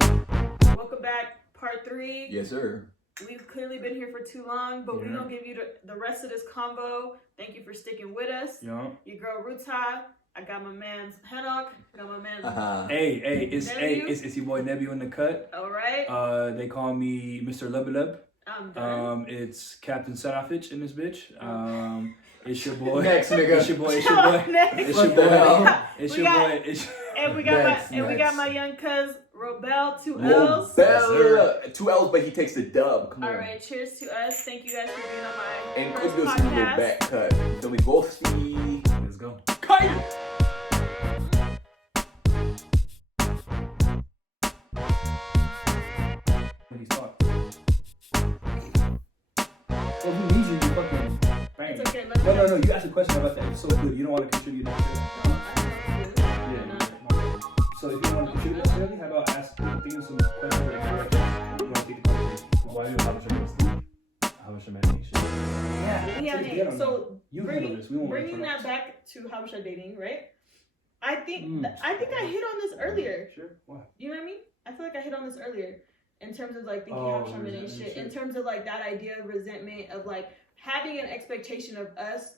Welcome back, part 3. Yes, sir. We've clearly been here for too long, but we're going to give you the rest of this convo. Thank you for sticking with us. Yeah. Your girl Ruta. I got my man's Henok. Got my man's it's your boy Nebby in the cut. All right. They call me Mr. Lubbalub. I'm done. It's Captain Sarafich in this bitch. It's your boy. Next, nigga. It's your boy. And we got my young cuz Robel, 2 L's. Robel, 2 L's, but he takes the dub. Come on. All right, cheers to us. Thank you guys for being on my and first let's go see a little podcast. back cut. Then we ghosty. Let's go. Cut it. What he thought. Well, who needs you? You fucking bang. It's okay. No. You asked a question about that. It's so good. You don't want to contribute that shit. So if you want to contribute necessarily, how about thinking some questions like directions? You want to take the conversation? Why do you have Habesha medication? Yeah. So you handle this. We won't bringing that back to Habesha dating, right? I think I hit on this earlier. Sure. Why? You know what I mean? I feel like I hit on this earlier in terms of like thinking Habesha men ain't shit. In terms of like that idea of resentment of like having an expectation of us.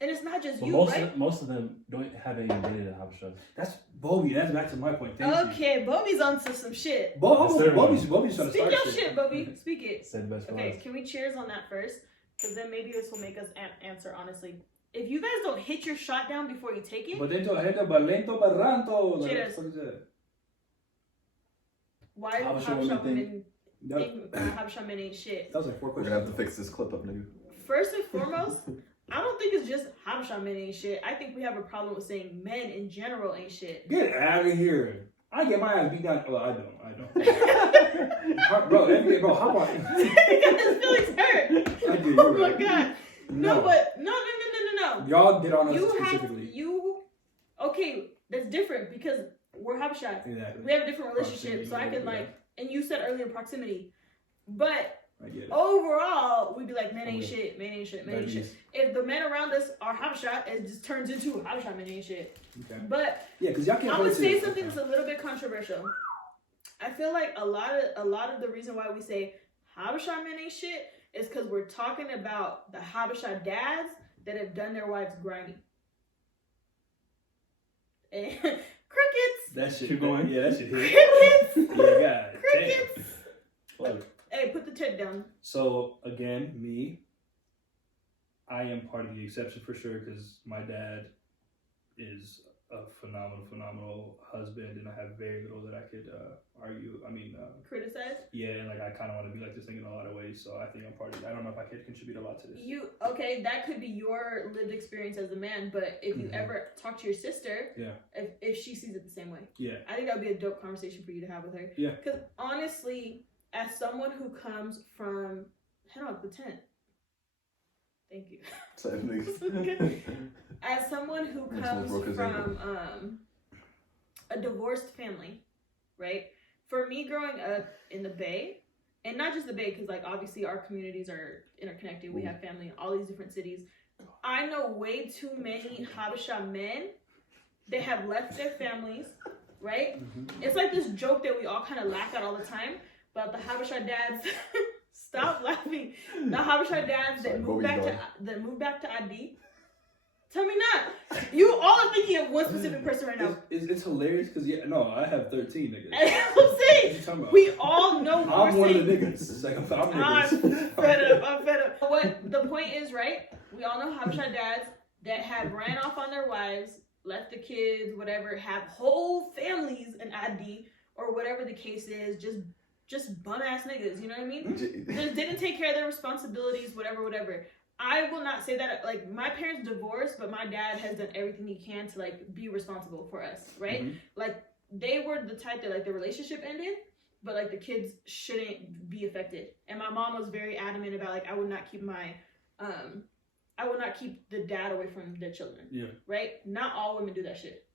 And it's not just right? Most of them don't have any dated at Habesha. That's Bobby. That's back to my point. Thank you. Bobby's onto some shit. Bobby's trying to start Speak your shit, Bobby. Speak it. Said best for Okay, us. can we cheers on that first? Because then maybe this will make us answer honestly. If you guys don't hit your shot down before you take it, cheers. Why do Habesha women think Habesha men ain't shit? That was like 4 We're questions. gonna have to fix this clip up, nigga. First and foremost, I don't think it's just Habesha men ain't shit. I think we have a problem with saying men in general ain't shit. Get out of here. I get my ass beat down. Well, I don't. Bro, how about His feelings hurt. I did. Oh my god. No. Y'all did on us specifically. Okay, that's different because we're Habesha. Exactly. We have a different relationship, so I can and you said earlier proximity. But I get it. Overall, we'd be like, men ain't shit. If the men around us are Habesha, it just turns into Habesha men ain't shit. Okay. But yeah, because y'all can't. I'm gonna say something that's a little bit controversial. I feel like a lot of the reason why we say Habesha men ain't shit is because we're talking about the Habesha dads that have done their wives grimy. And crickets. That shit. Keep going. Yeah, that shit hit. Crickets. Yeah, God. Crickets. Fuck. Hey, put the tit down. So again, I am part of the exception for sure because my dad is a phenomenal husband, and I have very little that I could criticize. Yeah, and like I kind of want to be like this thing in a lot of ways. So I think I'm part of it. I don't know if I could contribute a lot to this. That could be your lived experience as a man, but if you ever talk to your sister, if she sees it the same way, I think that would be a dope conversation for you to have with her. Yeah, because honestly, as someone who comes from the tent. Thank you. As someone who comes from a divorced family, right? For me, growing up in the Bay, and not just the Bay, because like obviously our communities are interconnected. We have family in all these different cities. I know way too many Habesha men that have left their families, right? It's like this joke that we all kind of laugh at all the time about the Habesha dads. Stop laughing. The Habesha dads that move back to Adi. Tell me not. You all are thinking of one specific person right now. It's hilarious because I have 13 niggas. I'm saying we all know. I'm one of the niggas. It's like I'm fed up. What the point is, right? We all know Habesha dads that have ran off on their wives, left the kids, whatever, have whole families in Adi or whatever the case is, just bum ass niggas, you know what I mean? Just didn't take care of their responsibilities, whatever. I will not say that, like, my parents divorced, but my dad has done everything he can to, like, be responsible for us, right? Like, they were the type that, like, the relationship ended, but, like, the kids shouldn't be affected. And my mom was very adamant about, like, I would not keep the dad away from their children. Yeah. Right? Not all women do that shit.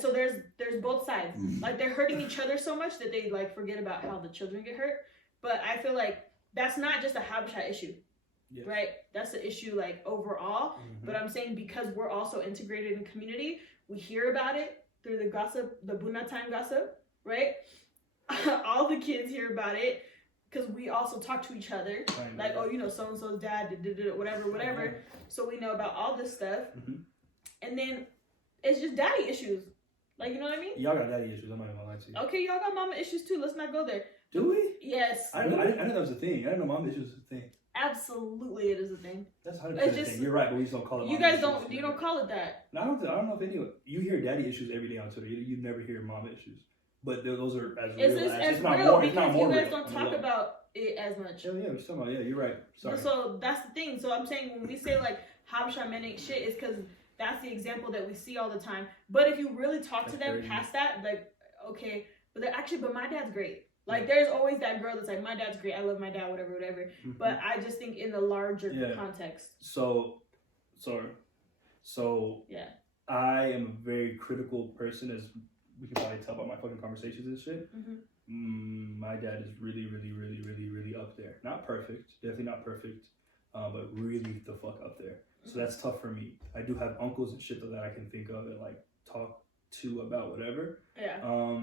So there's both sides. Like, they're hurting each other so much that they, like, forget about how the children get hurt. But I feel like that's not just a Habesha issue. Yes. Right? That's the issue, like, overall. But I'm saying because we're also integrated in community, we hear about it through the gossip, the Buna time gossip, right? All the kids hear about it because we also talk to each other. Like, oh, you know, so and so's dad, whatever. So we know about all this stuff, and then it's just daddy issues. Like, you know what I mean? Y'all got daddy issues. I'm not even gonna lie to you. Okay, y'all got mama issues too. Let's not go there. Do we? Yes. I know that was a thing. I didn't know mom issues was a thing. Absolutely, it is a thing. That's 100% a thing. You're right, but we just don't call it. You guys don't. You don't call it that. No, I don't know if anyone. You hear daddy issues every day on Twitter. You never hear mom issues, but those are as real. It's not real more. because It's not more you guys real. don't talk about it as much. Yeah, we're talking about. Yeah, you're right. Sorry. So that's the thing. So I'm saying when we say like Habesha men ain't shit, it's because that's the example that we see all the time. But if you really talk to them past that, like, okay, but my dad's great. Like, there's always that girl that's like, my dad's great, I love my dad, whatever. But I just think in the larger context. So yeah. I am a very critical person, as we can probably tell by my fucking conversations and shit. My dad is really, really, really, really, really up there. Not perfect, definitely not perfect, but really the fuck up there. So that's tough for me. I do have uncles and shit though that I can think of and like talk to about whatever. Yeah.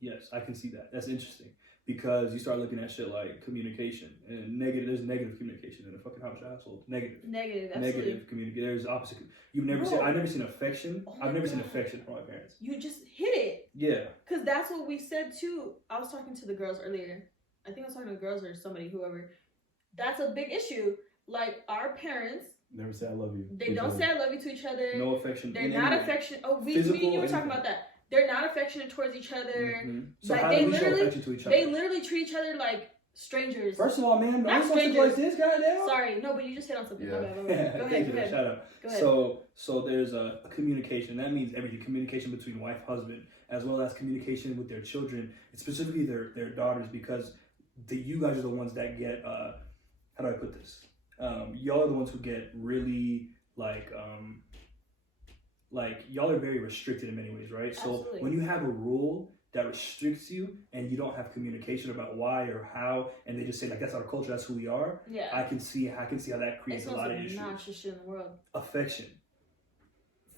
Yes, I can see that. That's interesting because you start looking at shit like communication and negative. There's negative communication in a fucking Habesha household. Negative, absolutely. Negative communication. There's opposite. I've never seen affection. I've never seen affection from my parents. You just hit it. Yeah. Because that's what we said too. I was talking to the girls earlier. I think I was talking to the girls or somebody, whoever. That's a big issue. Like, our parents never say I love you. They don't say I love you to each other. No affection. They're not affectionate. Oh, me and you were talking about that. They're not affectionate towards each other. So like, how do we show affection to each other? They literally treat each other like strangers. First of all, man, not strangers like this, goddamn. Sorry, no, but you just hit on something. Yeah. Go ahead. Shut up. Go ahead. So there's a communication. That means everything. Communication between wife, husband, as well as communication with their children, and specifically their daughters, because you guys are the ones that get how do I put this? Y'all are the ones who get really like y'all are very restricted in many ways, right? Absolutely. So when you have a rule that restricts you and you don't have communication about why or how, and they just say like that's our culture, that's who we are. Yeah. I can see how that creates a lot of issues. It's shit in the world. Affection.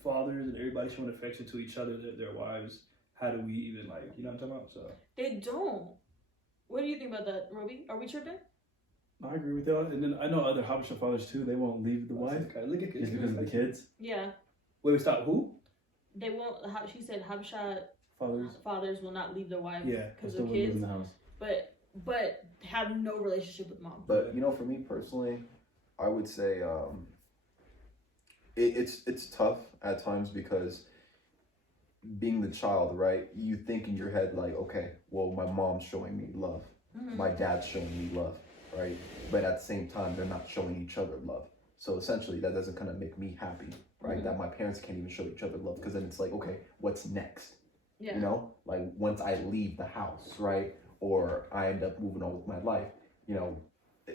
Fathers and everybody showing affection to each other, their wives. How do we even you know what I'm talking about? So they don't. What do you think about that, Roby? Are we tripping? I agree with that. And then I know other Habesha fathers too. They won't leave the wife look at just because of the kids. Yeah. Wait, stop. Who? They won't. She said Habesha fathers will not leave their wife. Yeah, because of kids. In the house. But have no relationship with mom. But you know, for me personally, I would say it's tough at times because being the child, right? You think in your head like, okay, well, my mom's showing me love, my dad's showing me love, right? But at the same time, they're not showing each other love. So essentially, that doesn't kind of make me happy, right? That my parents can't even show each other love, because then it's like, okay, what's next? Yeah. You know, like once I leave the house, right? Or I end up moving on with my life, you know,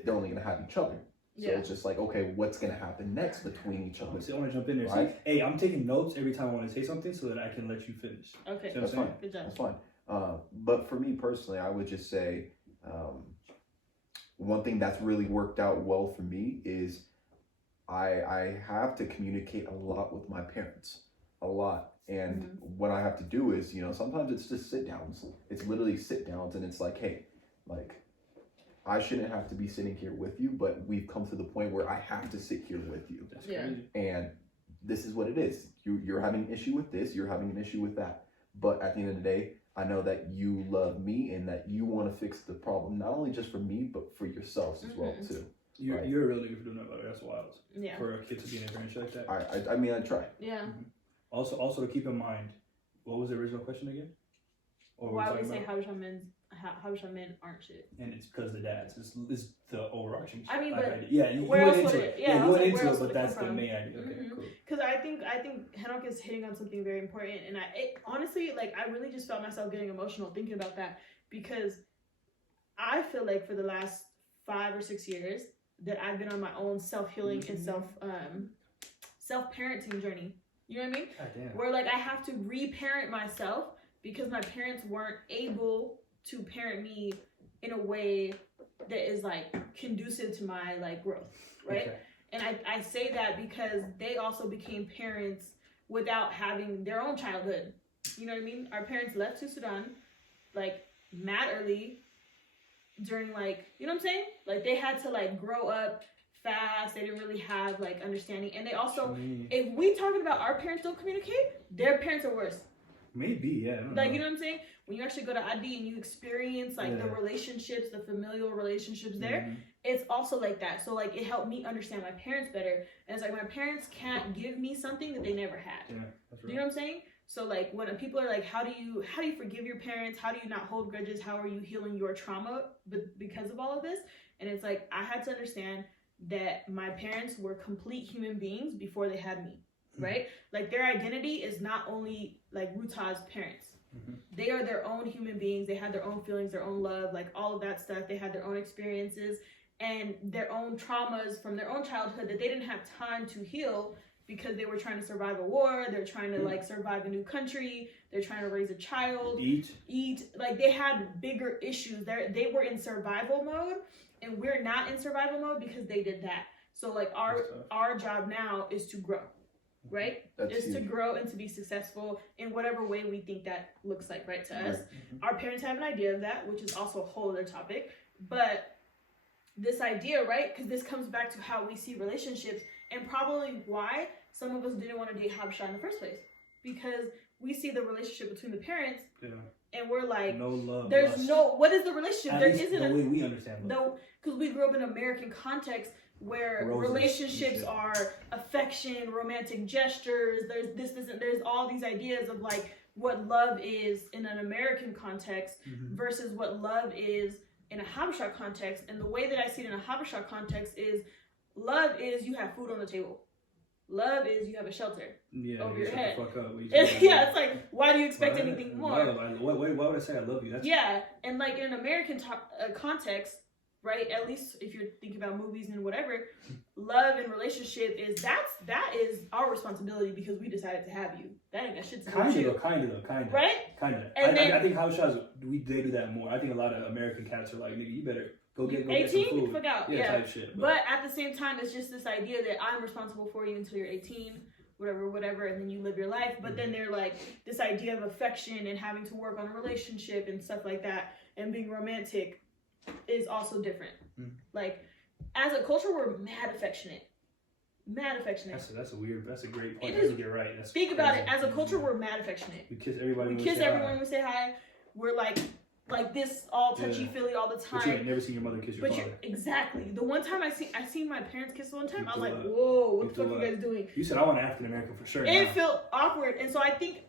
they're only gonna have each other. So it's just like, okay, what's gonna happen next between each other? I want to jump in there. Right? See, hey, I'm taking notes every time I want to say something so that I can let you finish. Okay, so that's fine. Good job. That's fine. But for me personally, I would just say one thing that's really worked out well for me is I have to communicate a lot with my parents, a lot. And what I have to do is, you know, sometimes it's just sit downs. It's literally sit downs, and it's like, hey, like, I shouldn't have to be sitting here with you, but we've come to the point where I have to sit here with you. That's crazy. And this is what it is. You're having an issue with this, you're having an issue with that. But at the end of the day, I know that you love me and that you want to fix the problem, not only just for me, but for yourselves as well, too. You're a real nigga for doing that, brother. That's wild. Yeah. For a kid to be in a marriage like that. I mean, I try. Yeah. Also to keep in mind, what was the original question again? Why we say Habesha men aren't shit? And it's because the dads. It's the overarching. I mean, but you where went else into would it. it? Yeah, you went into it, but it that's the from? main idea. Okay, cool. Because I think Henok is hitting on something very important, and honestly, like, I really just felt myself getting emotional thinking about that, because I feel like for the last 5 or 6 years that I've been on my own self-healing and self-parenting journey. You know what I mean? Where like I have to reparent myself because my parents weren't able to parent me in a way that is like conducive to my like growth, right? Okay. And I say that because they also became parents without having their own childhood. You know what I mean? Our parents left to Sudan, like, mad early during, like, you know what I'm saying? Like, they had to, like, grow up fast. They didn't really have, like, understanding. And they also, if we talking about our parents don't communicate, their parents are worse. Maybe, yeah. I don't like, know. you know what I'm saying? When you actually go to ID and you experience, like, the relationships, the familial relationships there, it's also like that. So, like, it helped me understand my parents better. And it's like, my parents can't give me something that they never had. Yeah, that's right. You know what I'm saying? So, like, when people are like, how do you forgive your parents? How do you not hold grudges? How are you healing your trauma because of all of this? And it's like, I had to understand that my parents were complete human beings before they had me, right? Like, their identity is not only, like, Ruta's parents. They are their own human beings. They had their own feelings, their own love, like, all of that stuff. They had their own experiences and their own traumas from their own childhood that they didn't have time to heal because they were trying to survive a war. They're trying to, like, survive a new country. They're trying to raise a child. Eat. Like, they had bigger issues. They were in survival mode, and we're not in survival mode because they did that. So, like, our job now is to grow, right? Is to grow and to be successful in whatever way we think that looks like, right, to us. Our parents have an idea of that, which is also a whole other topic. But this idea, right, because this comes back to how we see relationships and probably why some of us didn't want to date Habesha in the first place. Because we see the relationship between the parents and we're like, no love. There's what is the relationship? At there least isn't the way we understand love. No, because we grew up in an American context where relationships are affection, romantic gestures, there's this, and there's all these ideas of, like, what love is in an American context versus what love is in a Habesha context. And the way that I see it in a Habesha context is love is you have food on the table. Love is you have a shelter over your head. Fuck up. It's like, why do you expect anything more? Why would I say I love you? And, like, in an American context, right? At least if you're thinking about movies and whatever, love and relationship that is our responsibility because we decided to have you. That ain't that shit's kind of. Right? Kind of. And I think Habeshas they do that more. I think a lot of American cats are like, nigga, you better go get some food. Fuck out. Type shit. But at the same time, it's just this idea that I'm responsible for you until you're 18. Whatever, and then you live your life. But then they're like this idea of affection and having to work on a relationship and stuff like that, and being romantic is also different. Like, as a culture, we're mad affectionate. That's a great point. It is. I think you're right. Think about it. As a culture, we're mad affectionate. We kiss everybody. We kiss everyone when we say hi. We're like this, all touchy feely all the time. But you ain't never seen your mother kiss your father. Exactly. The one time I seen my parents kiss one time, I was like, whoa, what the fuck are you guys doing? You said I want African American for sure. It felt awkward, and so I think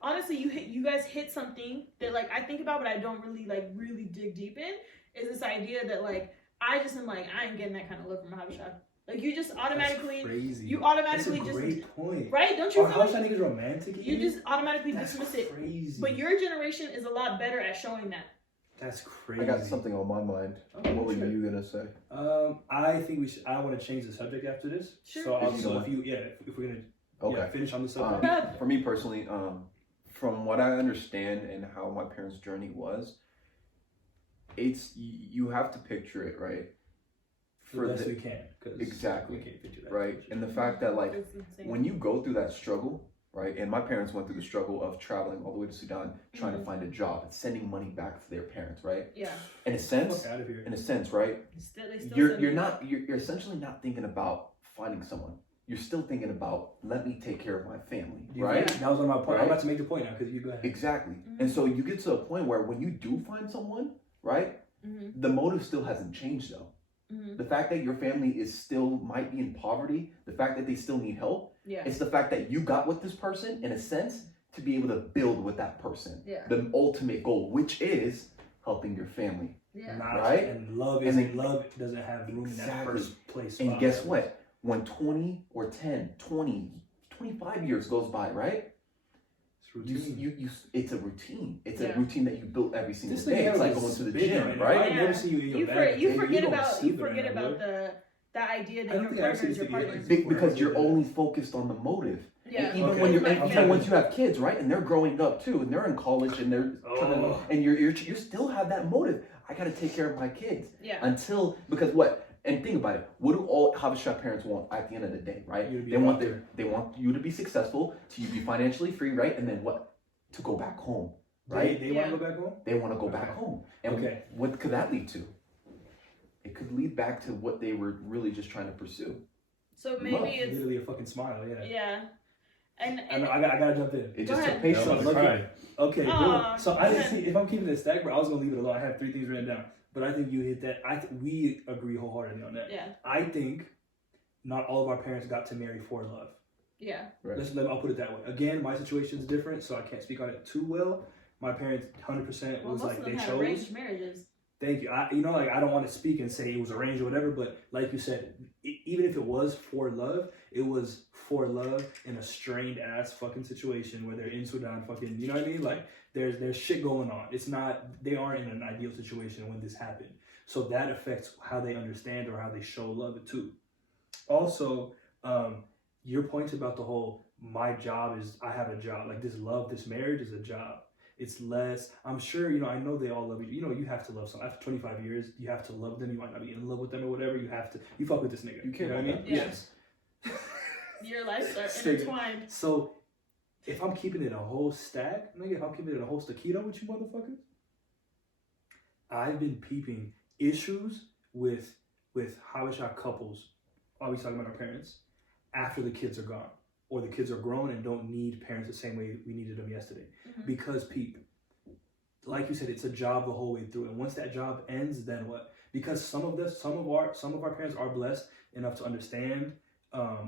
honestly, you guys hit something that, like, I think about, but I don't really dig deep in. Is this idea that, like, I just am like, I ain't getting that kind of look from Habesha. Like, you just automatically, That's a great point. Right? Don't you feel Habesha niggas romantic? You just automatically dismiss it. Crazy. But your generation is a lot better at showing that. That's crazy. I got something on my mind. What were you gonna say? I think I want to change the subject after this. Sure. So if we're gonna finish on the subject. For me personally, from what I understand and how my parents' journey was, you have to picture it, right? For the best we can. Exactly. We can't picture that. Right. And the fact that, like, when you go through that struggle, right? And my parents went through the struggle of traveling all the way to Sudan, trying to find a job and sending money back to their parents, right? Yeah. In a sense, right? You're essentially not thinking about finding someone. You're still thinking about, let me take care of my family, right? That was one of my points. Right? I'm about to make the point now because you go ahead. Exactly. And so you get to a point where when you do find someone, right? The motive still hasn't changed though. The fact that your family might be in poverty, the fact that they still need help, it's the fact that you got with this person, in a sense, to be able to build with that person. Yeah. The ultimate goal, which is helping your family. Yeah. Right? And love doesn't have room in that first place. And guess what? When 20 or 10, 20, 25 years goes by, right? It's a routine. It's a routine that you built every single day. It's like going to the gym, right? I never see you in your bag. You forget about the idea that your partner is your partner. Because you're only focused on the motive. Yeah. Even once you have kids, right? And they're growing up too, and they're in college, and they're and you still have that motive. I got to take care of my kids. Yeah. Because what? And think about it. What do all Habesha parents want at the end of the day, right? They want you to be successful, to you be financially free, right? And then what? to go back home, right? They want to go back home? They want to go back home. And what could that lead to? It could lead back to what they were really just trying to pursue. So maybe Love, it's literally a fucking smile, yeah. Yeah. And I gotta jump in. It just took patience. Okay, oh, so I think if I'm keeping it stacked, bro, I was gonna leave it alone. I have 3 things written down, but I think you hit that. We agree wholeheartedly on that. Yeah. I think not all of our parents got to marry for love. Yeah. Right. I'll put it that way. Again, my situation is different, so I can't speak on it too well. My parents, 100% was like they chose. Arranged marriages. Thank you. I don't want to speak and say it was arranged or whatever, but like you said, even if it was for love, it was for love in a strained ass fucking situation where they're in Sudan, fucking, you know what I mean? Like there's shit going on. It's not, they aren't in an ideal situation when this happened. So that affects how they understand or how they show love too. Also, your point about the whole, my job is, I have a job, like this marriage is a job. It's less, I'm sure, I know they all love you. You have to love someone. After 25 years, you have to love them. You might not be in love with them or whatever. You fuck with this nigga. You know what I mean? Yeah. Yes. Your lives are intertwined. So, if I'm keeping it a whole stack, nigga, if I'm keeping it a whole taquito with you motherfuckers, I've been peeping issues with Habesha couples, always talking about our parents, after the kids are gone. Or the kids are grown and don't need parents the same way we needed them yesterday. Mm-hmm. Because like you said, it's a job the whole way through. And once that job ends, then what? Because some of our parents are blessed enough to understand,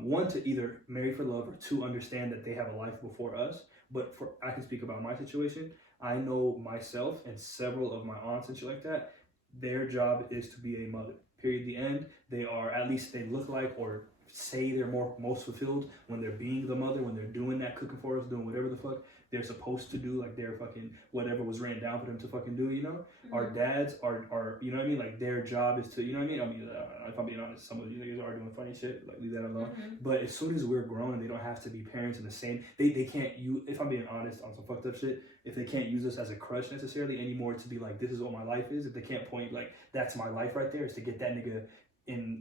one, to either marry for love, or two, understand that they have a life before us. But I can speak about my situation. I know myself and several of my aunts and shit like that, their job is to be a mother. Period. The end. They are, at least they look like, or say they're most fulfilled when they're being the mother, when they're doing that, cooking for us, doing whatever the fuck they're supposed to do, like they're fucking whatever was written down for them to fucking do, Mm-hmm. Our dads are, you know what I mean? Like their job is to, you know what I mean? I mean, if I'm being honest, some of you niggas are doing funny shit, like leave that alone. Mm-hmm. But as soon as we're grown, they don't have to be parents in the same, they can't if I'm being honest on some fucked up shit, if they can't use us as a crush necessarily anymore to be like, this is what my life is, if they can't point like, that's my life right there, is to get that nigga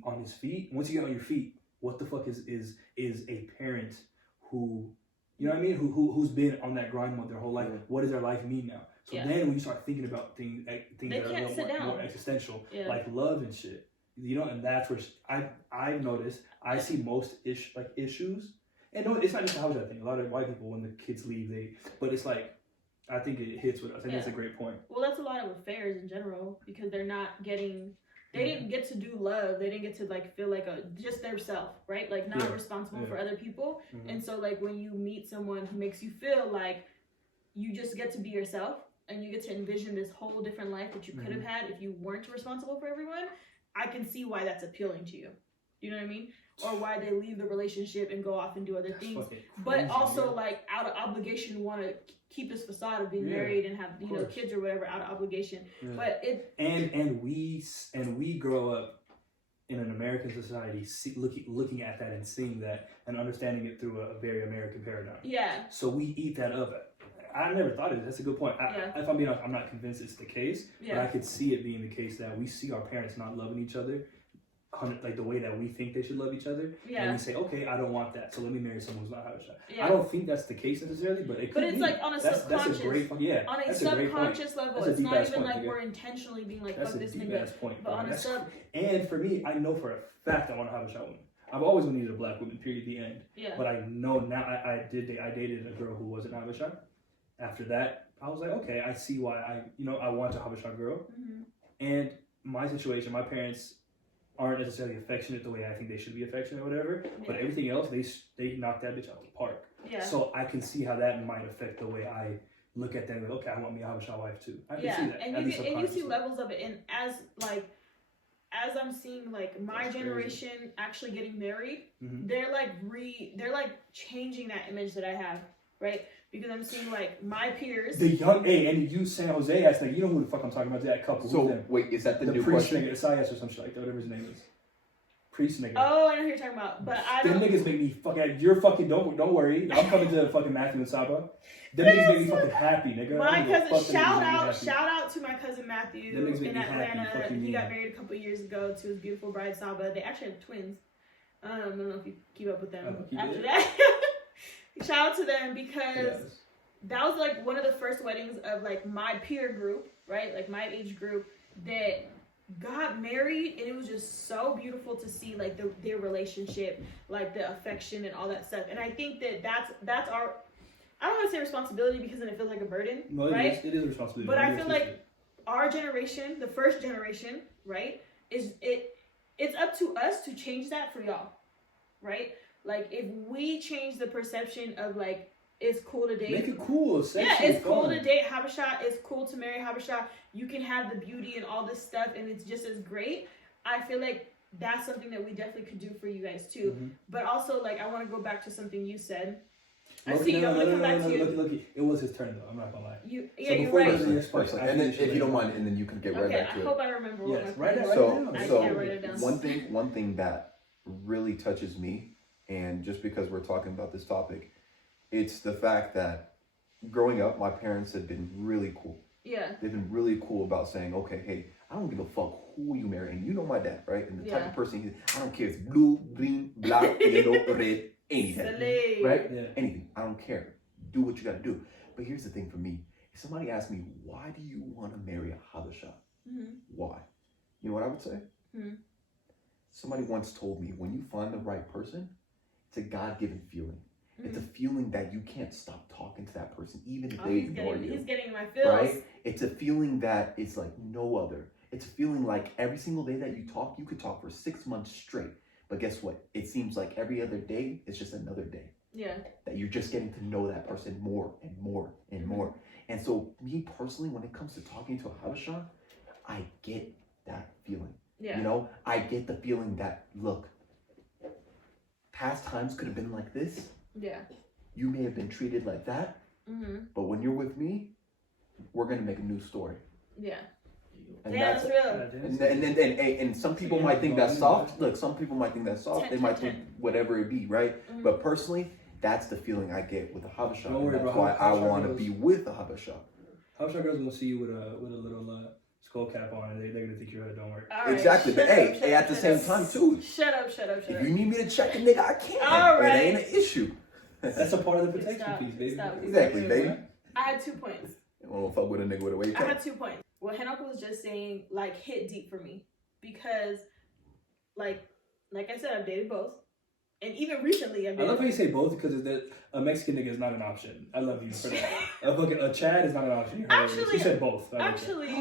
on his feet. Once you get on your feet, what the fuck is a parent who, you know what I mean, who's been on that grind mode their whole life? What does their life mean now? So then when you start thinking about things that are a little more existential, like love and shit, and that's where I've noticed, I see most issues, and no, it's not just a Habesha thing. A lot of white people, when the kids leave, but it's like, I think it hits with us. I think that's a great point. Well, that's a lot of affairs in general, because they're not getting. They didn't get to do love. They didn't get to feel like just their self, right? Like not responsible for other people. Mm-hmm. And so when you meet someone who makes you feel like you just get to be yourself and you get to envision this whole different life that you could have had if you weren't responsible for everyone, I can see why that's appealing to you. You know what I mean? Or why they leave the relationship and go off and do other things. But also out of obligation want to keep this facade of being married and have kids or whatever out of obligation. Yeah. But and we grow up in an American society looking at that and seeing that and understanding it through a very American paradigm. Yeah. So we eat that up. I never thought of it. That's a good point. If I'm being honest, I'm not convinced it's the case, but I could see it being the case that we see our parents not loving each other like the way that we think they should love each other, and we say, okay, I don't want that, so let me marry someone who's not Habesha. I don't think that's the case necessarily, but it could be. But it's on a subconscious, on a subconscious level. It's not even we're intentionally being like, fuck this nigga. But on a sub. And for me, I know for a fact I want a Habesha woman. I've always needed a black woman. Period. The end. Yeah. But I know now. I dated a girl who wasn't Habesha. After that, I was like, okay, I see why I want a Habesha girl. Mm-hmm. And my situation, my parents aren't necessarily affectionate the way I think they should be affectionate or whatever, but everything else, they knock that bitch out the park. Yeah. So I can see how that might affect the way I look at them. Like, okay, I want me a Habesha wife too. I can see that. And you see levels of it, and as I'm seeing my generation actually getting married, they're changing that image that I have, right? Because I'm seeing my peers. The young and you San Jose ass nigga, you know who the fuck I'm talking about? That couple. So wait, is that the new priest question? Nigga, Isaias or some shit like that, whatever his name is. Priest nigga. Oh, I know who you're talking about, but I don't. Them niggas make me fucking. You're fucking. Don't worry. I'm coming to fucking Matthew and Saba. Them niggas make me fucking happy, nigga. My cousin, shout out to my cousin Matthew in Atlanta. He got married a couple years ago to his beautiful bride Saba. They actually have twins. I don't know if you keep up with them after that. Shout out to them because that was like one of the first weddings of like my peer group, right? Like my age group that got married, and it was just so beautiful to see like their relationship, like the affection and all that stuff. And I think that's our, I don't want to say responsibility because then it feels like a burden, no, right? It is a responsibility. But I feel like our generation, the first generation, right, it's up to us to change that for y'all, right? Like if we change the perception of like it's cool to date. Make it cool. Sexy, yeah, it's fun. cool to date Habesha. It's cool to marry Habesha. You can have the beauty and all this stuff, and it's just as great. I feel like that's something that we definitely could do for you guys too. Mm-hmm. But also, like, I want to go back to something you said. I see you. I'm gonna come back to you. Look, it was his turn though. I'm not gonna lie. You're right. And then, if you don't mind, and then you can get right back to it. I hope I remember what my right was. So I can't write it down. one thing that really touches me, and just because we're talking about this topic, it's the fact that growing up, my parents have been really cool. Yeah. They've been really cool about saying, okay, hey, I don't give a fuck who you marry. And you know my dad, right? And the type of person he is, I don't care if it's blue, green, black, yellow, red, anything. Right? Yeah. Anything. I don't care. Do what you gotta do. But here's the thing for me. If somebody asks me, why do you want to marry a Habesha? Mm-hmm. Why? You know what I would say? Mm-hmm. Somebody once told me, when you find the right person, it's a God-given feeling. Mm-hmm. It's a feeling that you can't stop talking to that person, even if they ignore you. He's getting my feels. Right? It's a feeling that is like no other. It's a feeling like every single day that you talk, you could talk for 6 months straight. But guess what? It seems like every other day is just another day. Yeah. That you're just getting to know that person more and more and mm-hmm. more. And so me personally, when it comes to talking to a Habesha, I get that feeling. Yeah. You know, I get the feeling that, look, past times could have been like this. Yeah. You may have been treated like that, mm-hmm. but when you're with me, we're gonna make a new story. Yeah. And that's real. And some people might think that's soft. Look, some people might think that's soft. They might think whatever it be, right? Mm-hmm. But personally, that's the feeling I get with a Habesha. That's why I want to be with a Habesha. Habesha girls gonna see you with a little skull cap on, and they're gonna think you're a don't worry. Right, exactly. But hey, at the same time too. Shut up. If you need me to check a nigga, I can. All right. It ain't an issue. That's a part of the protection piece, baby. Exactly, baby. I had 2 points. You wanna fuck with a nigga with a weight? I had 2 points. What Henok was just saying, like, hit deep for me. Because, like I said, I've dated both. And even recently, I've dated I love how you say both because a Mexican nigga is not an option. I love you for that. A Chad is not an option. Actually, you said both. Actually,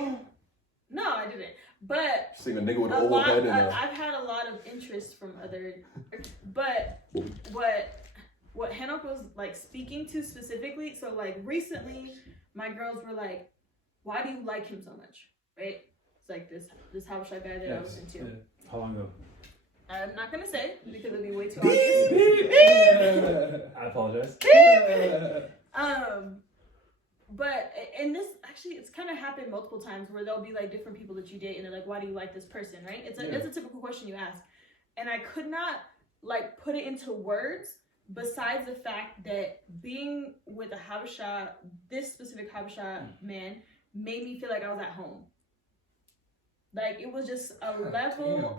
no, I didn't. But seen a nigga with an oval head and I've had a lot of interest from other... But what Henok was, like, speaking to specifically, so, like, recently, my girls were like, why do you like him so much, right? It's like this Habesha guy that I listened to. Yeah. How long ago? I'm not going to say, because it'd be way too obvious. I apologize. But, and this, actually, it's kind of happened multiple times where there'll be, like, different people that you date, and they're like, why do you like this person, right? It's a typical question you ask. And I could not, like, put it into words, besides the fact that being with a Habesha, this specific Habesha man, made me feel like I was at home. Like, it was just a level of...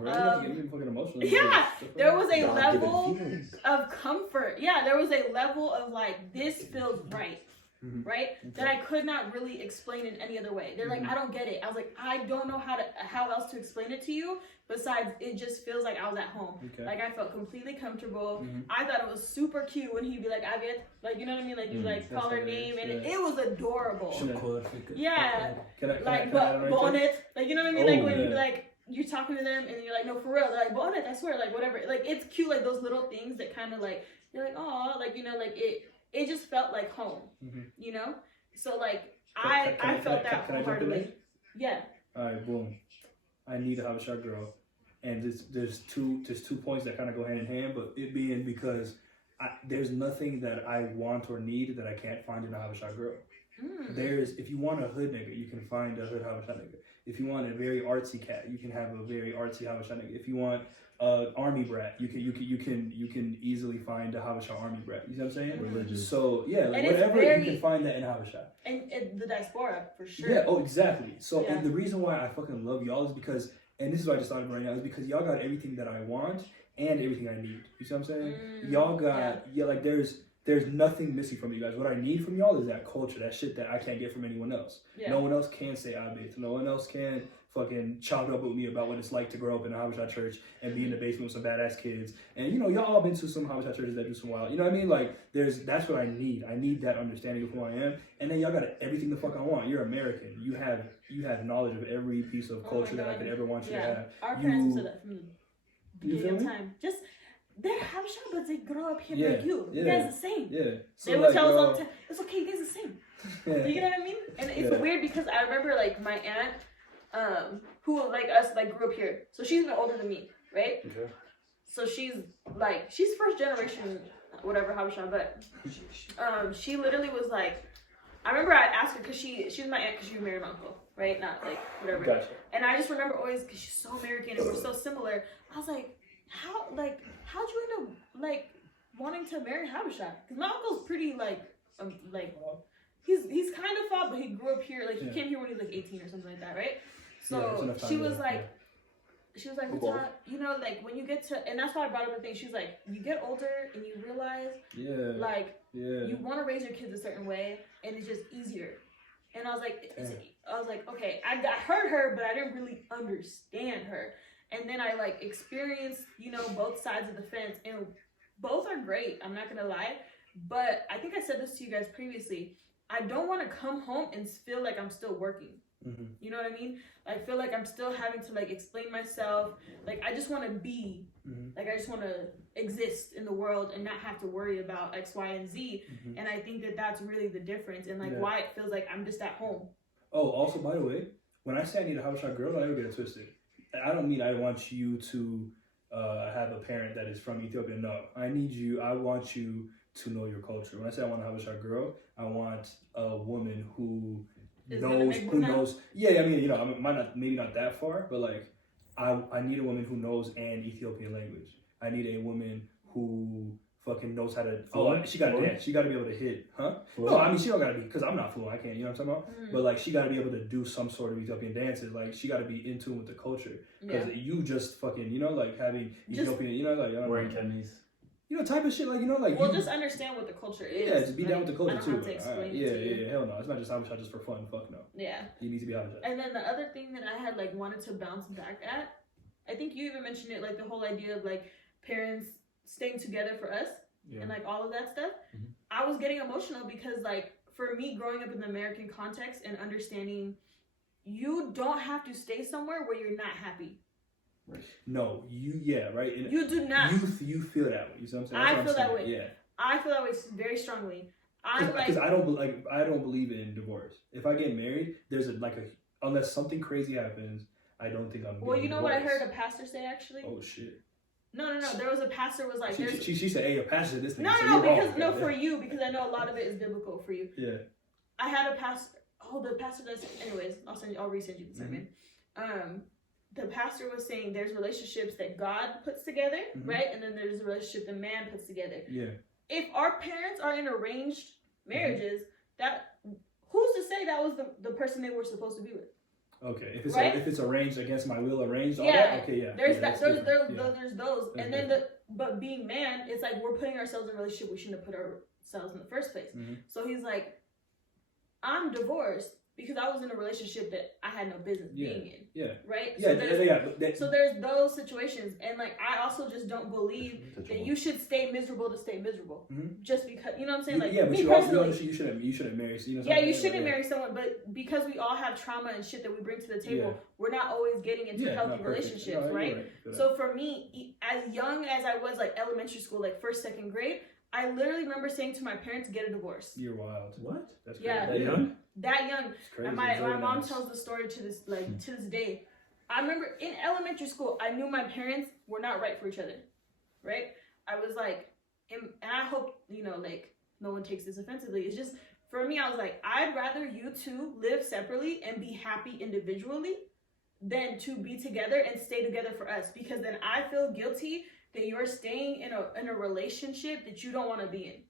Yeah, there was a level of comfort. Yeah, there was a level of, like, this feels right. Mm-hmm. Right? Okay. That I could not really explain in any other way. They're like, I don't get it. I was like, I don't know how else to explain it to you. Besides, it just feels like I was at home. Okay. Like, I felt completely comfortable. Mm-hmm. I thought it was super cute when he'd be like, Aviet. Like, you know what I mean? Like, you like call her name, and it was adorable. Yeah. Like, bonnet. Like, you know what I mean? Like, when you be like, you're talking to them, and you're like, no, for real. They're like, bonnet, I swear. Like, whatever. Like, it's cute, like, those little things that kind of, like, you're like, oh, like, you know, like, it just felt like home, you know? So, like, I felt that wholeheartedly. Yeah. All right, boom. I need a Habesha girl. And there's two points that kind of go hand in hand, but it being because there's nothing that I want or need that I can't find in a Habesha girl. If you want a hood nigga, you can find a hood Habesha nigga. If you want a very artsy cat, you can have a very artsy Habesha nigga. If you want army brat, you can easily find a Habesha army brat. You know what I'm saying? Religious. So yeah, like whatever you can find that in Habesha. And the diaspora for sure. Yeah. Oh, exactly. So and the reason why I fucking love y'all is because, and this is what I just thought about right now, is because y'all got everything that I want and everything I need. You see what I'm saying? Y'all got like there's there's nothing missing from you guys. What I need from y'all is that culture, that shit that I can't get from anyone else. Yeah. No one else can say Habesha. No one else can fucking chop it up with me about what it's like to grow up in a Habesha church and be in the basement with some badass kids. And you know, y'all all been to some Habesha churches that do some wild. You know what I mean? Like, that's what I need. I need that understanding of who I am. And then y'all got everything the fuck I want. You're American. You have knowledge of every piece of culture that I could ever want you to have. Our parents said that from the beginning of me? time. Just they're Habesha, but they grow up here Yeah, like you. yeah. You guys the same. Yeah. So They would tell us all the time, it's okay, you guys the same. Yeah. You know what I mean? And it's weird because I remember like my aunt, who like us like grew up here. So she's been older than me, right? Okay. So she's first generation, whatever Habesha, but she literally was like, I remember I asked her because she's my aunt because she married my uncle, right? Not like whatever. Gotcha. And I just remember always because she's so American and we're so similar. I was like, how'd you end up like wanting to marry Habesha? Because my uncle's pretty he's kind of fought, but he grew up here. Like he came here when he was like 18 or something like that, right? So she was like, you know, like when you get to, and that's why I brought up the thing. She's like, you get older and you realize, you want to raise your kids a certain way, and it's just easier. And I was like, okay, I heard her, but I didn't really understand her. And then I like experienced, you know, both sides of the fence, and both are great. I'm not gonna lie, but I think I said this to you guys previously. I don't want to come home and feel like I'm still working. Mm-hmm. You know what I mean? I feel like I'm still having to like explain myself. Like I just want to be, like I just want to exist in the world and not have to worry about X, Y, and Z. Mm-hmm. And I think that that's really the difference and like why it feels like I'm just at home. Oh, also by the way, when I say I need a Habesha girl, don't ever get it twisted. I don't mean I want you to have a parent that is from Ethiopia. No, I want you to know your culture. When I say I want a Habesha girl, I want a woman who knows. Yeah, I mean, you know, maybe not that far, but like, I need a woman who knows an Ethiopian language. I need a woman who fucking knows how to. She gotta dance. She gotta be able to hit, huh? No, I mean she don't gotta be because I'm not fluent. I can't. You know what I'm talking about? But like, she gotta be able to do some sort of Ethiopian dances. Like, she gotta be in tune with the culture. Because you just fucking, you know, like having Ethiopian, you know, like wearing camis. You know, type of shit, like, you know, like... Well, just understand what the culture is. Yeah, just be down with the culture, I don't too. have to explain it to you. Hell no. It's not just Habesha just for fun. Fuck no. Yeah. You need to be Habesha. And then the other thing that I had, like, wanted to bounce back at, I think you even mentioned it, like, the whole idea of, like, parents staying together for us and, like, all of that stuff. Mm-hmm. I was getting emotional because, like, for me, growing up in the American context and understanding you don't have to stay somewhere where you're not happy. No, right? And you do not. You feel that way. You know what I'm saying? I feel that way. Yeah. I feel that way very strongly. Because I don't believe in divorce. If I get married, there's unless something crazy happens, I don't think I'm. Well, you know what I heard a pastor say actually? Oh shit. No. There was a pastor was like. She said, "Hey, a pastor, this thing." For you because I know a lot of it is biblical for you. Yeah. I had a pastor. Oh, the pastor does. Anyways, I'll resend you the sermon. The pastor was saying there's relationships that God puts together, right? And then there's a relationship that man puts together. Yeah. If our parents are in arranged marriages, that who's to say that was the person they were supposed to be with? Okay, if it's arranged against my will, arranged, all that. Okay, yeah. There's those, and then but being man, it's like we're putting ourselves in a relationship we shouldn't have put ourselves in the first place. Mm-hmm. So he's like, I'm divorced because I was in a relationship that I had no business being in. Yeah. Right? So there's those situations. And like, I also just don't believe that you should stay miserable to stay miserable. Mm-hmm. Just because, you know what I'm saying? Like, but you shouldn't marry. You know, you shouldn't marry someone, but because we all have trauma and shit that we bring to the table, we're not always getting into healthy relationships, right? So for me, as young as I was, like elementary school, like 1st, 2nd grade, I literally remember saying to my parents, get a divorce. You're wild. What? That's crazy. Yeah. That young? That young. And my mom tells the story to this day. I remember in elementary school, I knew my parents were not right for each other. Right? I was like, and I hope, you know, like, no one takes this offensively. It's just, for me, I was like, I'd rather you two live separately and be happy individually than to be together and stay together for us. Because then I feel guilty that you're staying in a relationship that you don't want to be in.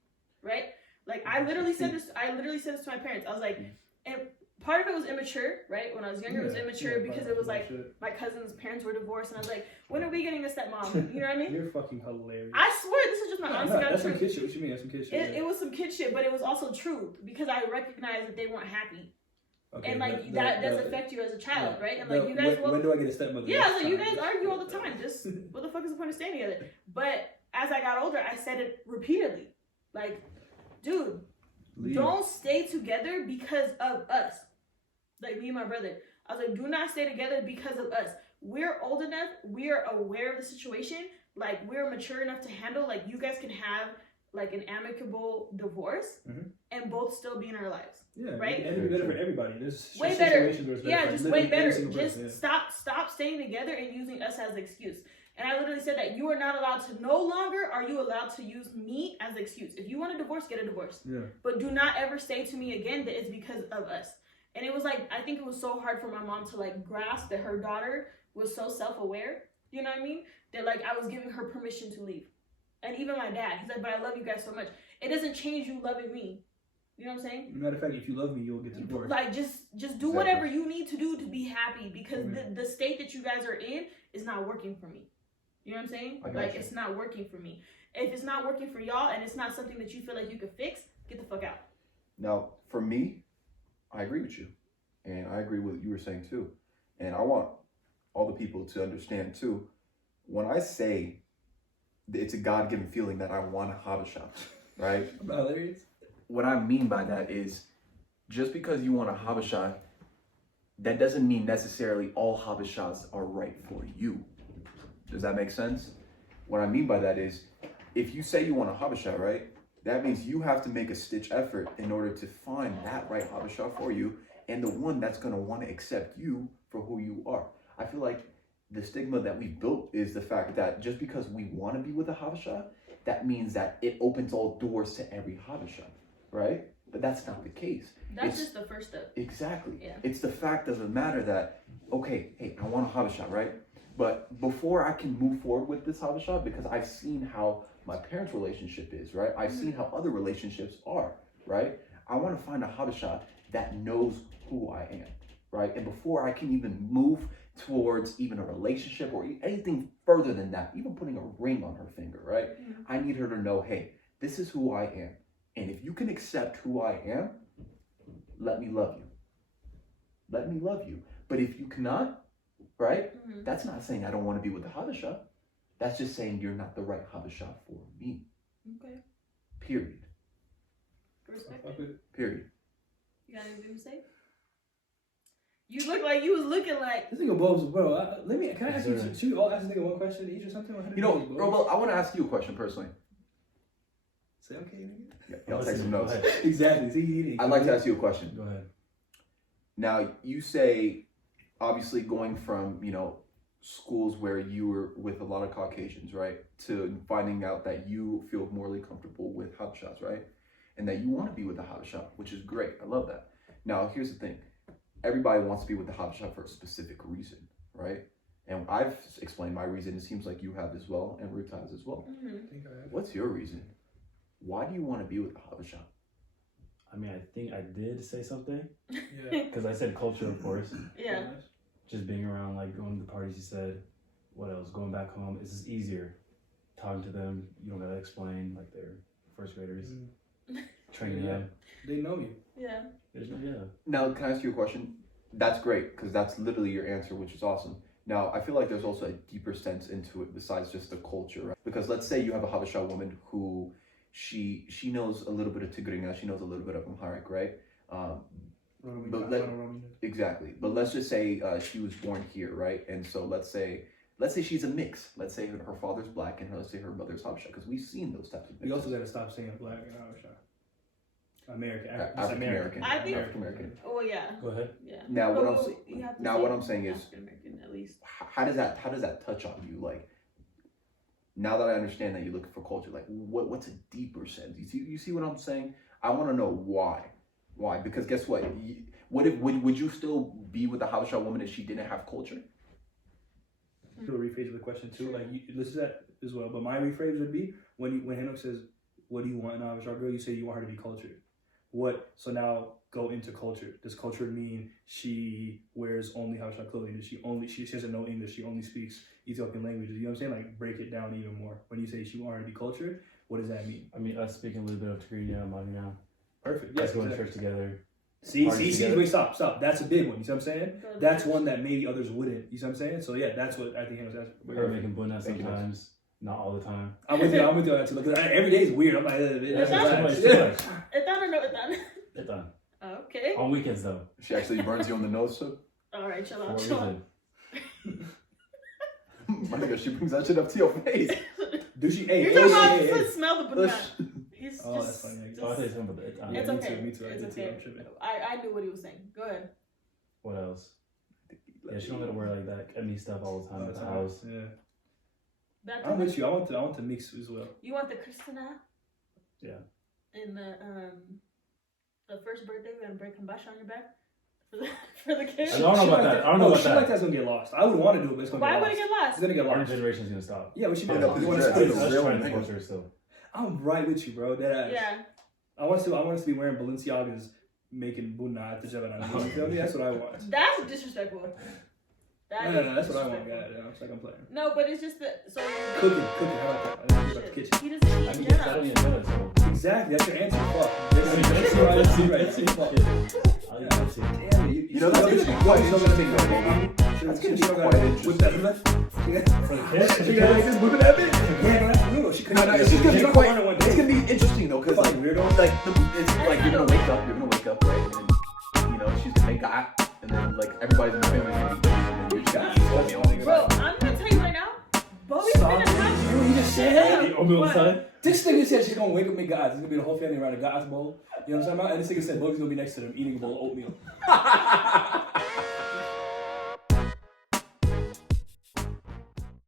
Right? Like, I literally said this to my parents. I was like, and part of it was immature, right? When I was younger, it was immature because it was like shit. my cousin's parents were divorced, and I was like, when are we getting a stepmom? You know what I mean? You're fucking hilarious. I swear, this is just my honest to God That's some truth. kid shit. What you mean? That's some kid shit. It was some kid shit, but it was also true because I recognized that they weren't happy. Okay, And like that does affect you as a child, right? And like you guys, when do I get a stepmother? yeah, like you guys argue all the time. Just what the fuck is the point of staying together? But as I got older, I said it repeatedly, like, dude, don't stay together because of us. Like me and my brother, I was like, do not stay together because of us. We're old enough. We're aware of the situation. Like we're mature enough to handle. Like you guys can have like an amicable divorce and both still be in our lives. Yeah, right. And it'd be better for everybody. There's way better. Yeah, just way better. Just stop staying together and using us as an excuse. And I literally said that you are not allowed to. No longer are you allowed to use me as an excuse. If you want a divorce, get a divorce. Yeah. But do not ever say to me again that it's because of us. And it was like, I think it was so hard for my mom to like grasp that her daughter was so self-aware. You know what I mean? That like I was giving her permission to leave. And even my dad, he's like, but I love you guys so much. It doesn't change you loving me. You know what I'm saying? Matter of fact, if you love me, you'll get the divorce. Like just do whatever you need to do to be happy because the state that you guys are in is not working for me. You know what I'm saying? Like it's not working for me. If it's not working for y'all and it's not something that you feel like you could fix, get the fuck out. Now, for me, I agree with you. And I agree with what you were saying too. And I want all the people to understand too. When I say it's a God-given feeling that I want a Habesha, right? Hilarious. What I mean by that is just because you want a Habesha, that doesn't mean necessarily all Habeshas are right for you. Does that make sense? What I mean by that is if you say you want a Habesha, right? That means you have to make a stitch effort in order to find that right Habesha for you and the one that's going to want to accept you for who you are. I feel like the stigma that we built is the fact that just because we want to be with a Habesha, that means that it opens all doors to every Habesha, right? But that's not the case. That's just the first step. Exactly. Yeah. It's the fact of the matter that, okay, hey, I want a Habesha, right? But before I can move forward with this Habesha, because I've seen how my parents' relationship is, right? I've seen how other relationships are, right? I want to find a Habesha that knows who I am, right? And before I can even move towards even a relationship or anything further than that, even putting a ring on her finger, right? I need her to know, hey, this is who I am. And if you can accept who I am, let me love you. Let me love you. But if you cannot, right? That's not saying I don't want to be with the Habesha. That's just saying you're not the right Habesha for me. Okay. Period. Respect Period. You got anything to say? You look like you was looking like. This nigga Bob's, bro. Can I ask you? Should we all ask this nigga one question each or something? You know, bro, well, I want to ask you a question personally. Say okay, nigga. Yeah, I'll take some notes. Exactly. See, I'd like to ask you a question. Go ahead. Now, you say, obviously, going from, schools where you were with a lot of Caucasians, right, to finding out that you feel morally comfortable with Habeshas, right, and that you want to be with the Habesha, which is great. I love that. Now, here's the thing. Everybody wants to be with the Habesha for a specific reason, right? And I've explained my reason. It seems like you have as well, and Ruth has as well. I think I have. What's your reason? Why do you want to be with the Habesha? I mean, I think I did say something. Yeah. Because I said culture, of course. Yeah. Just being around, like going to the parties, you said. What else? Going back home, it's just easier. Talking to them, you don't gotta explain, like they're first graders. Training them. They know you. Yeah. Now, can I ask you a question? That's great, because that's literally your answer, which is awesome. Now, I feel like there's also a deeper sense into it besides just the culture, right? Because let's say you have a Habesha woman who she knows a little bit of Tigrinya, she knows a little bit of Amharic, right? Exactly. But let's just say she was born here, right? And so let's say she's a mix. Let's say her father's black and let's say her mother's Habesha, because we've seen those types of mixes. You also got to stop saying black and Habesha. African American. I think African American. Oh yeah. Go ahead. Yeah. Now what I'm saying is, African American at least. how does that touch on you? Like, now that I understand that you're looking for culture, like what's a deeper sense? You see what I'm saying? I want to know why. Why? Because guess what? Would you still be with a Habesha woman if she didn't have culture? To rephrase the question too, like you listen to that as well. But my rephrase would be when Henok says, "What do you want in a Habesha girl?" You say you want her to be cultured. So now go into culture. Does culture mean she wears only Habesha clothing? Does she doesn't know English? She only speaks Ethiopian languages. You know what I'm saying? Like break it down even more. When you say she already culture, what does that mean? I mean, us speaking a little bit of Tigrinya and Mali now. Perfect. Yes, Yes, going to exactly. church together. See, together. wait, stop. That's a big one. You see what I'm saying? That's one that maybe others wouldn't. You see what I'm saying? So yeah, that's what I think he was asking. Or making bunna sometimes, not all the time. I'm with you on that too. Because every day is weird. I'm like, That's that's too much. too Too much. much. It's done or no, it's done. It's done. Okay. On weekends though. She actually burns you on the nose, so. All right, chill For out, what chill out. reason? My nigga, she brings that shit up to your face. Do she? Hey, You're talking about hey, hey. to smell the banana. He's Oh, just. that's funny, I guess. Oh, I thought you were talking about the Yeah, It's me okay. too, me too, I It's did too, okay. I'm tripping. I knew what he was saying. Go ahead. What else? Yeah, she don't let her wear like that any stuff all the time at the house. Yeah. I'm with you. I want to mix as well. You want the Christina? Yeah. And the first birthday we're gonna break Habesha on your back for the kids. I don't know about that. I don't know about shit that. like that's gonna get lost. I would want to do it, but it's gonna Why get would lost. it get lost? It's gonna get Our lost. generation's gonna stop. Yeah, we should Yeah, do because it. You want it's to split just- it? Us real trying to niggas. force her still. I'm right with you, bro. That ass. Yeah. I want us to be wearing Balenciagas, making bunna at the Jabana. You feel me? That's what I want. That's disrespectful. No, that's what I want. God, it's like I'm playing. No, but it's just that. So Cooking. How about that? I about the kitchen. he doesn't I eat mean, I don't dinner. even know that, so. Exactly. That's your answer. Fuck. That's it. Right. Fuck. I'll eat that too. Damn it. You know, that's gonna be quite interesting though, baby. That's gonna be quite interesting. With that left. For the kids? She got like this moving that bit. Yeah, no, that's real. She couldn't. No, it's just gonna be quite. One It's day. gonna be interesting though, cause like, Fucking weirdo. it's like you're gonna wake up, right? And then, you know, she's gonna make God, and then like everybody's in the family gonna be, and you're just gonna eat oatmeal. Bro, I'm gonna tell you right now. Bobby's Stop. gonna have. You just said. Eat oatmeal What? inside? This nigga said she's gonna wake up and make God's. It's gonna be the whole family around a God's bowl. You know what I'm talking about? And this nigga said Bobby's gonna be next to them eating a bowl of oatmeal.